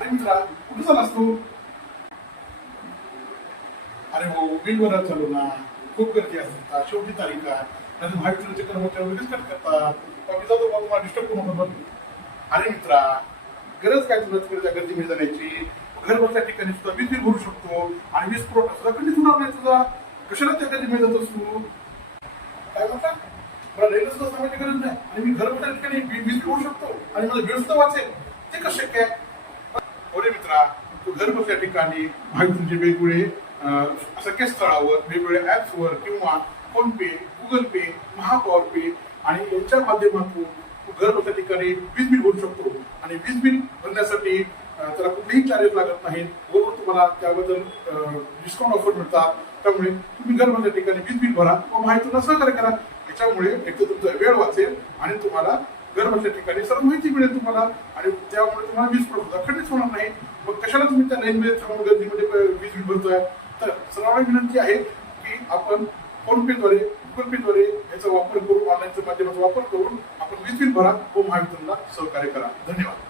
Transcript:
अरे मित्रा, कुठे चालास तू? अरे हो, बिल भरायला चालू ना. खूप गर्दी असते. शेवटी तारीख आहे. नाही महावितरणचे कर्मचारी वगैरेच कट करतात. मी जातो बाबा, मला डिस्टर्ब करू नका. अरे मित्रा, गरज काय तुला तिकडे गर्दीमध्ये जाण्याची? घर बसल्या ठिकाणी सुद्धा वीज बिल भरू शकतो आणि वीज पुरवठा सुद्धा खंडित होणार नाही तुझा. कशाला त्या गर्दीमध्ये जातोस तू? काय म्हणता? मला रेल्वे सुद्धा सांगायची गरज नाही आणि मी घर बसल्या ठिकाणी वीज बिल भरू शकतो आणि मला वेळ सुद्धा वाचेल. ते कसं शक्य आहे? अरे मित्रा, तू घर बसल्या ठिकाणी माहितीचे वेगवेगळे संकेतस्थळावर, वेगवेगळ्या ऍप्सवर किंवा फोन पे, गुगल पे, महापॉवर पे आणि यांच्या माध्यमातून तू घर बसल्या ठिकाणी वीज बिल भरू शकतो. आणि वीज बिल भरण्यासाठी त्याला कुठलेही चार्जेस लागत नाहीत. बरोबर, तुम्हाला त्याबद्दल डिस्काउंट ऑफर मिळतात. त्यामुळे तुम्ही घर बसल्या ठिकाणी वीज बिल भरा व माहितीला सहकार्य करा. याच्यामुळे एक तर तुमचा वेळ वाचेल आणि तुम्हाला घर बसल्या ठिकाणी सर्व माहिती मिळेल तुम्हाला, आणि त्यामुळे तुम्हाला वीज पुरवठा खंडित होणार नाही. मग कशाला तुम्ही त्या लाईनमध्ये थांबून गर्दीमध्ये वीज बिल भरतोय? तर सर्वांना विनंती आहे की आपण फोन पेद्वारे, गुगल पेद्वारे याचा वापर करून, ऑनलाईनच्या माध्यमाचा वापर करून आपण वीज बिल भरा व महावितरणला सहकार्य करा. धन्यवाद.